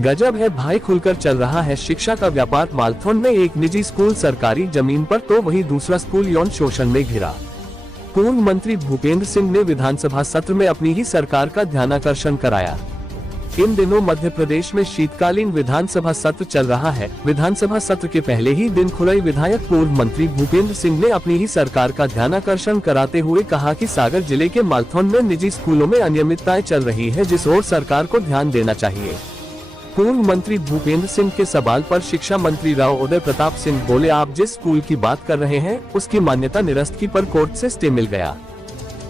गजब है भाई, खुलकर चल रहा है शिक्षा का व्यापार। मालथौन में एक निजी स्कूल सरकारी जमीन पर तो वही दूसरा स्कूल यौन शोषण में घिरा। पूर्व मंत्री भूपेंद्र सिंह ने विधानसभा सत्र में अपनी ही सरकार का ध्यानाकर्षण कराया। इन दिनों मध्य प्रदेश में शीतकालीन विधानसभा सत्र चल रहा है। विधानसभा सत्र के पहले ही दिन खुलई विधायक पूर्व मंत्री भूपेंद्र सिंह ने अपनी ही सरकार का ध्यानाकर्षण कराते हुए कहा कि सागर जिले के मालथौन में निजी स्कूलों में अनियमितताएं चल रही है, जिस ओर सरकार को ध्यान देना चाहिए। पूर्व मंत्री भूपेंद्र सिंह के सवाल पर शिक्षा मंत्री राव उदय प्रताप सिंह बोले, आप जिस स्कूल की बात कर रहे हैं उसकी मान्यता निरस्त की, पर कोर्ट से स्टे मिल गया।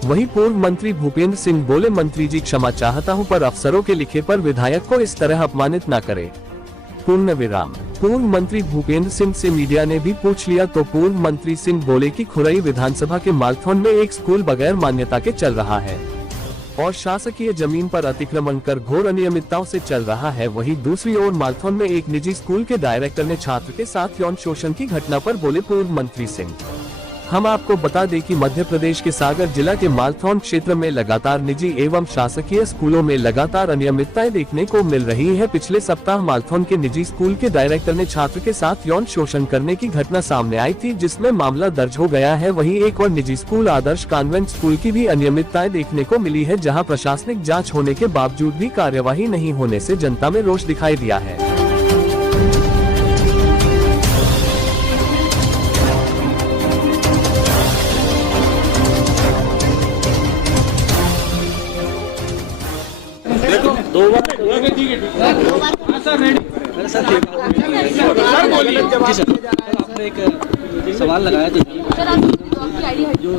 वहीं पूर्व मंत्री भूपेंद्र सिंह बोले, मंत्री जी क्षमा चाहता हूं, पर अफसरों के लिखे पर विधायक को इस तरह अपमानित न करे। पूर्ण विराम। पूर्व मंत्री भूपेंद्र सिंह से मीडिया ने भी पूछ लिया तो पूर्व मंत्री सिंह बोले कि खुरई विधानसभा के मालथौन में एक स्कूल बगैर मान्यता के चल रहा है और शासकीय जमीन पर अतिक्रमण कर घोर अनियमितताओं से चल रहा है। वहीं दूसरी ओर मालथौन में एक निजी स्कूल के डायरेक्टर ने छात्र के साथ यौन शोषण की घटना पर बोले पूर्व मंत्री सिंह, हम आपको बता दें कि मध्य प्रदेश के सागर जिला के मालथौन क्षेत्र में लगातार निजी एवं शासकीय स्कूलों में लगातार अनियमितताएं देखने को मिल रही है। पिछले सप्ताह मालथौन के निजी स्कूल के डायरेक्टर ने छात्र के साथ यौन शोषण करने की घटना सामने आई थी, जिसमें मामला दर्ज हो गया है। वहीं एक और निजी स्कूल आदर्श कॉन्वेंट स्कूल की भी अनियमितताएं देखने को मिली है, जहाँ प्रशासनिक जाँच होने के बावजूद भी कार्यवाही नहीं होने से जनता में रोष दिखाई दिया है। देखो दो बार ठीक है सर, रेडी सर बोलिए। जी सर, आपने एक सवाल लगाया था सर, आपकी जो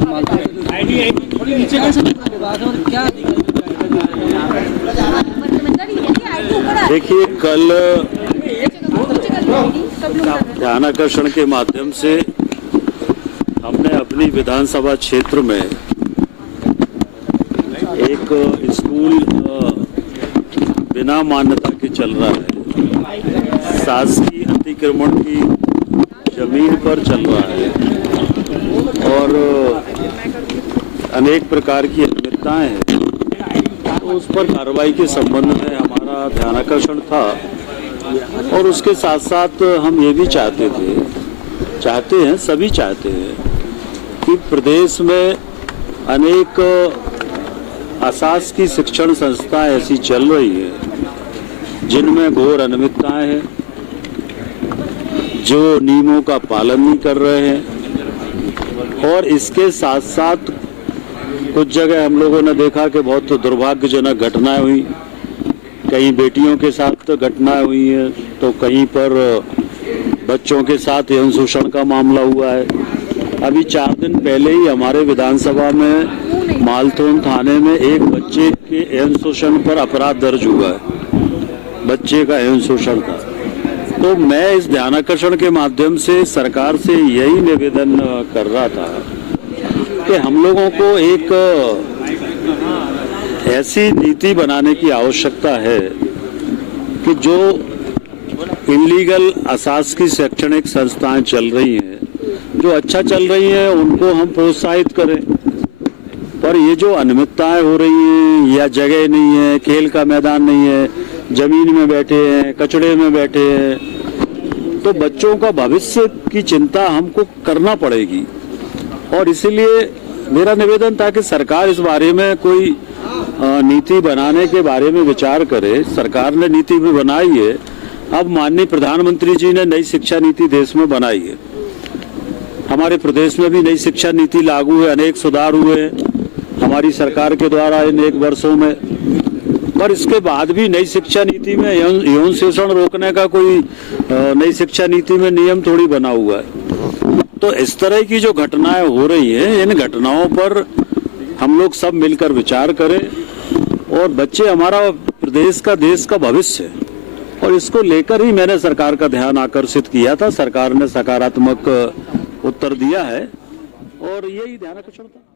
आईडी थोड़ी नीचे कर सकते बाद में क्या देखिए, कल ध्यानाकर्षण के माध्यम से हमने अपनी विधानसभा क्षेत्र में एक स्कूल बिना मान्यता के चल रहा है, शासकीय अतिक्रमण की जमीन पर चल रहा है और अनेक प्रकार की अनियमितताएं हैं, तो उस पर कार्रवाई के संबंध में हमारा ध्यानाकर्षण था। और उसके साथ साथ हम ये भी चाहते हैं, सभी चाहते हैं कि प्रदेश में अनेक अशासकीय शिक्षण संस्थाएं ऐसी चल रही है जिनमें घोर अनियमितताएं हैं, जो नियमों का पालन नहीं कर रहे हैं। और इसके साथ साथ कुछ जगह हम लोगों ने देखा कि बहुत दुर्भाग्यजनक घटनाएं हुई, कहीं बेटियों के साथ घटनाएं हुई हैं तो कहीं पर बच्चों के साथ यौन शोषण का मामला हुआ है। अभी 4 दिन पहले ही हमारे विधानसभा में मालथौन थाने में एक बच्चे के यौन शोषण पर अपराध दर्ज हुआ है, बच्चे का यौन शोषण था। तो मैं इस ध्यानाकर्षण के माध्यम से सरकार से यही निवेदन कर रहा था कि हम लोगों को एक ऐसी नीति बनाने की आवश्यकता है कि जो इनलीगल अशासकीय शैक्षणिक संस्थाएं चल रही हैं, जो अच्छा चल रही हैं, उनको हम प्रोत्साहित करें। पर ये जो अनियमितताएं हो रही हैं, या जगह नहीं है, खेल का मैदान नहीं है, जमीन में बैठे हैं, कचड़े में बैठे हैं, तो बच्चों का भविष्य की चिंता हमको करना पड़ेगी। और इसीलिए मेरा निवेदन था कि सरकार इस बारे में कोई नीति बनाने के बारे में विचार करे। सरकार ने नीति भी बनाई है, अब माननीय प्रधानमंत्री जी ने नई शिक्षा नीति देश में बनाई है, हमारे प्रदेश में भी नई शिक्षा नीति लागू है, अनेक सुधार हुए हमारी सरकार के द्वारा इन 1 वर्षों में। पर इसके बाद भी नई शिक्षा नीति में यौन शोषण रोकने का कोई नई शिक्षा नीति में नियम थोड़ी बना हुआ है। तो इस तरह की जो घटनाएं हो रही हैं, इन घटनाओं पर हम लोग सब मिलकर विचार करें। और बच्चे हमारा प्रदेश का, देश का भविष्य है, और इसको लेकर ही मैंने सरकार का ध्यान आकर्षित किया था। सरकार ने सकारात्मक उत्तर दिया है और यही ध्यानाकर्षण था।